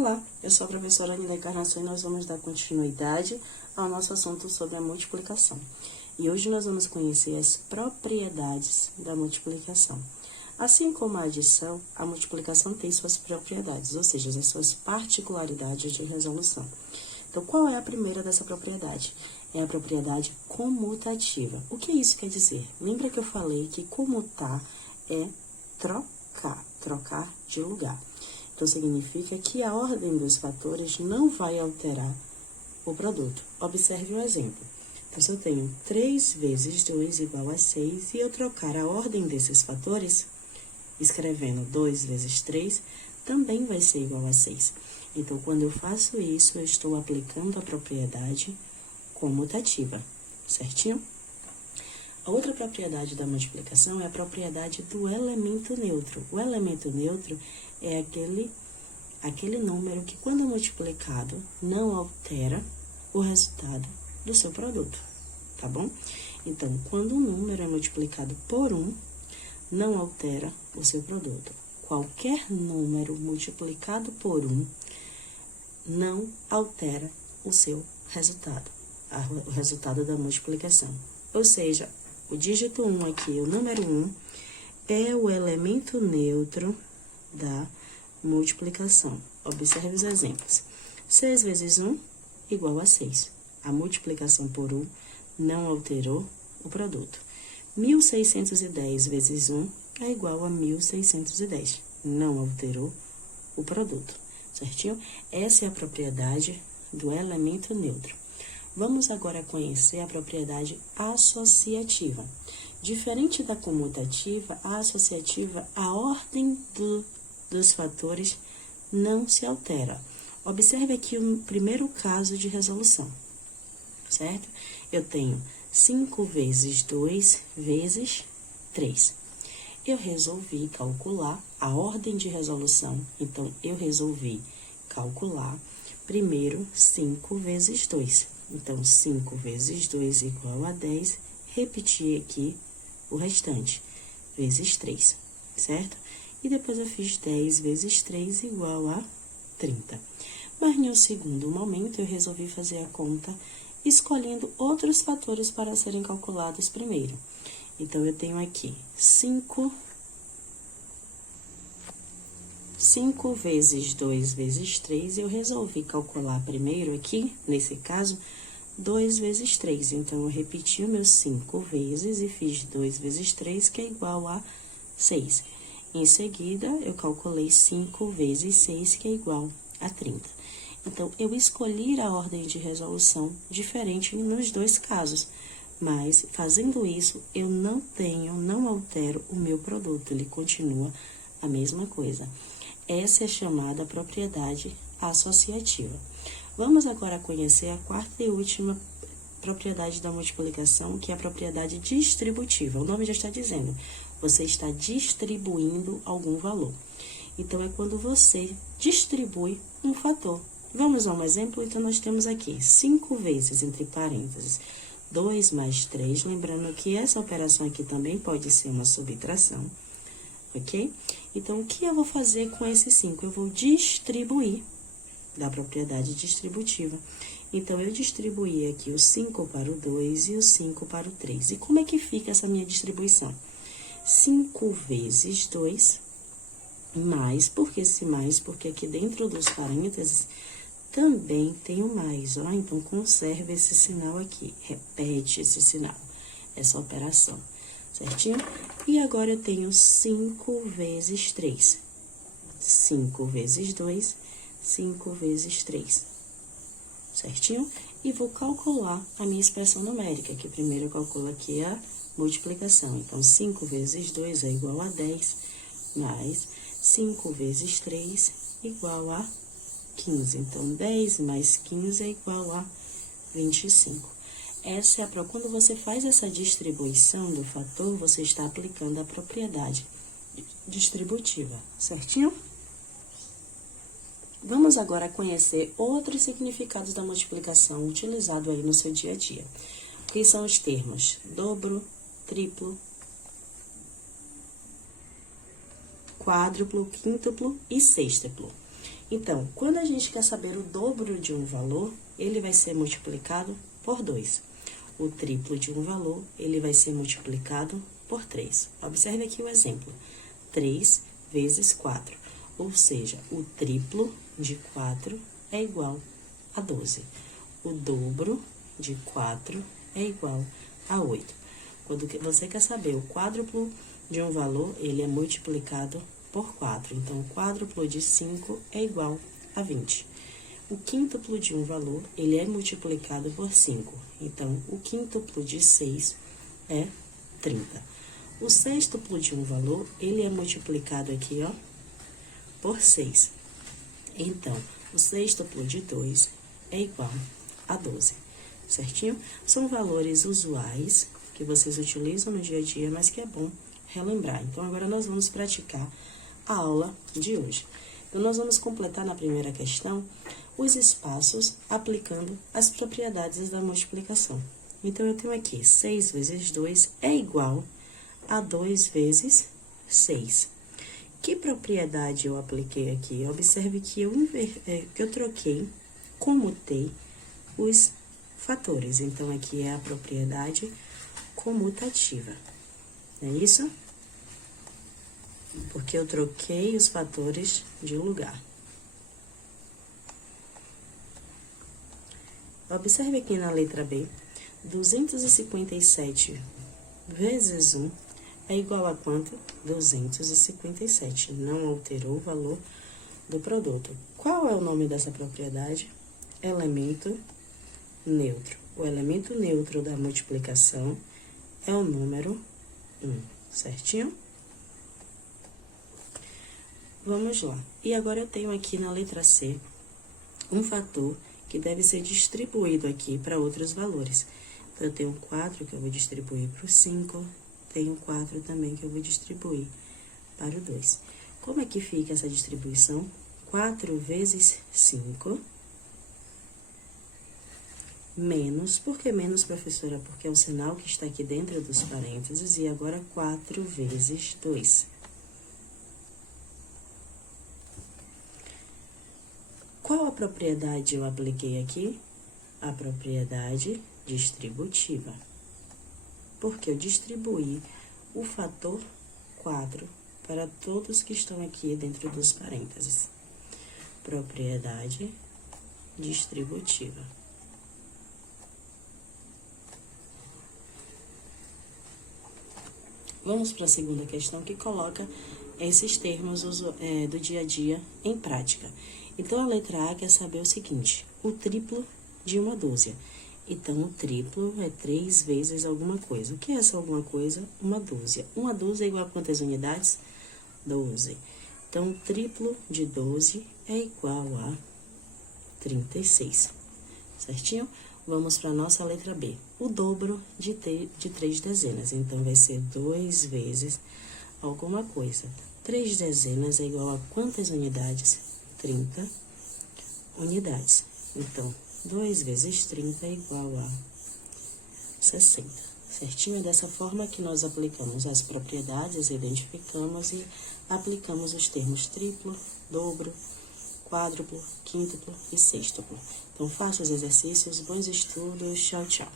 Olá, eu sou a professora Anila Encarnação e nós vamos dar continuidade ao nosso assunto sobre a multiplicação. E hoje nós vamos conhecer as propriedades da multiplicação. Assim como a adição, a multiplicação tem suas propriedades, ou seja, as suas particularidades de resolução. Então, qual é a primeira dessa propriedade? É a propriedade comutativa. O que isso quer dizer? Lembra que eu falei que comutar é trocar de lugar. Então, significa que a ordem dos fatores não vai alterar o produto. Observe o exemplo. Então, se eu tenho 3 vezes 2 igual a 6, e eu trocar a ordem desses fatores, escrevendo 2 vezes 3, também vai ser igual a 6. Então, quando eu faço isso, eu estou aplicando a propriedade comutativa, certinho? A outra propriedade da multiplicação é a propriedade do elemento neutro. O elemento neutro é aquele número que, quando multiplicado, não altera o resultado do seu produto, tá bom? Então, quando um número é multiplicado por 1, não altera o seu produto. Qualquer número multiplicado por 1 não altera o seu resultado, o resultado da multiplicação. Ou seja, o dígito 1 aqui, o número 1, é o elemento neutro da multiplicação. Observe os exemplos. 6 vezes 1 igual a 6. A multiplicação por 1 não alterou o produto. 1.610 vezes 1 é igual a 1.610. Não alterou o produto, certinho? Essa é a propriedade do elemento neutro. Vamos agora conhecer a propriedade associativa. Diferente da comutativa, a associativa, a ordem dos fatores não se altera. Observe aqui o primeiro caso de resolução, certo? Eu tenho 5 vezes 2 vezes 3. Eu resolvi calcular a ordem de resolução, então eu resolvi calcular primeiro 5 vezes 2. Então, 5 vezes 2 igual a 10, repetir aqui o restante, vezes 3, certo? E depois eu fiz 10 vezes 3 igual a 30. Mas, no segundo momento, eu resolvi fazer a conta escolhendo outros fatores para serem calculados primeiro. Então, eu tenho aqui 5 vezes 2 vezes 3, eu resolvi calcular primeiro aqui, nesse caso, 2 vezes 3. Então, eu repeti o meu 5 vezes e fiz 2 vezes 3, que é igual a 6. Em seguida, eu calculei 5 vezes 6, que é igual a 30. Então, eu escolhi a ordem de resolução diferente nos dois casos, mas, fazendo isso, eu não altero o meu produto, ele continua a mesma coisa. Essa é chamada propriedade associativa. Vamos agora conhecer a quarta e última propriedade da multiplicação, que é a propriedade distributiva. O nome já está dizendo, você está distribuindo algum valor. Então, é quando você distribui um fator. Vamos a um exemplo? Então, nós temos aqui 5 vezes, entre parênteses, 2 mais 3. Lembrando que essa operação aqui também pode ser uma subtração, ok? Então, o que eu vou fazer com esse 5? Eu vou distribuir da propriedade distributiva. Então, eu distribuí aqui o 5 para o 2 e o 5 para o 3. E como é que fica essa minha distribuição? 5 vezes 2, mais, por que esse mais? Porque aqui dentro dos parênteses também tem o mais, ó. Então, conserve esse sinal aqui, repete esse sinal, essa operação, certinho? E agora, eu tenho 5 vezes 3. 5 vezes 2, 5 vezes 3, certinho? E vou calcular a minha expressão numérica, que primeiro eu calculo aqui a multiplicação. Então, 5 vezes 2 é igual a 10, mais 5 vezes 3 igual a 15. Então, 10 mais 15 é igual a 25. Essa é quando você faz essa distribuição do fator, você está aplicando a propriedade distributiva, certinho? Vamos agora conhecer outros significados da multiplicação utilizado aí no seu dia a dia. Que são os termos dobro, triplo, quádruplo, quíntuplo e sextuplo. Então, quando a gente quer saber o dobro de um valor, ele vai ser multiplicado por 2. O triplo de um valor, ele vai ser multiplicado por 3. Observe aqui o exemplo. 3 vezes 4. Ou seja, o triplo de 4 é igual a 12. O dobro de 4 é igual a 8. Quando você quer saber o quádruplo de um valor, ele é multiplicado por 4. Então, o quádruplo de 5 é igual a 20. O quíntuplo de um valor, ele é multiplicado por 5. Então, o quíntuplo de 6 é 30. O sextuplo de um valor, ele é multiplicado aqui, ó, por 6. Então, o sextuplo de 2 é igual a 12. Certinho? São valores usuais que vocês utilizam no dia a dia, mas que é bom relembrar. Então, agora nós vamos praticar a aula de hoje. Então, nós vamos completar na primeira questão os espaços aplicando as propriedades da multiplicação. Então, eu tenho aqui 6 vezes 2 é igual a 2 vezes 6. Que propriedade eu apliquei aqui? Observe que eu troquei, comutei os fatores. Então, aqui é a propriedade comutativa. Não é isso? Porque eu troquei os fatores de lugar. Observe aqui na letra B, 257 vezes 1 é igual a quanto? 257. Não alterou o valor do produto. Qual é o nome dessa propriedade? Elemento neutro. O elemento neutro da multiplicação é o número 1, certinho? Vamos lá. E agora eu tenho aqui na letra C um fator que deve ser distribuído aqui para outros valores. Então, eu tenho 4 que eu vou distribuir para o 5, tenho 4 também que eu vou distribuir para o 2. Como é que fica essa distribuição? 4 vezes 5 menos, por que menos, professora? Porque é o sinal que está aqui dentro dos parênteses, e agora 4 vezes 2. Qual a propriedade eu apliquei aqui? A propriedade distributiva. Porque eu distribuí o fator 4 para todos que estão aqui dentro dos parênteses. Propriedade distributiva. Vamos para a segunda questão, que coloca esses termos do dia a dia em prática. Então, a letra A quer saber o seguinte: o triplo de uma dúzia. Então, o triplo é 3 vezes alguma coisa. O que é essa alguma coisa? Uma dúzia. Uma dúzia é igual a quantas unidades? 12. Então, o triplo de 12 é igual a 36. Certinho? Vamos para a nossa letra B. O dobro de 3 dezenas. Então, vai ser 2 vezes alguma coisa. 3 dezenas é igual a quantas unidades? 30 unidades. Então, 2 vezes 30 é igual a 60. Certinho? É dessa forma que nós aplicamos as propriedades, identificamos e aplicamos os termos triplo, dobro, quádruplo, quíntuplo e sextuplo. Então, faça os exercícios, bons estudos, tchau, tchau.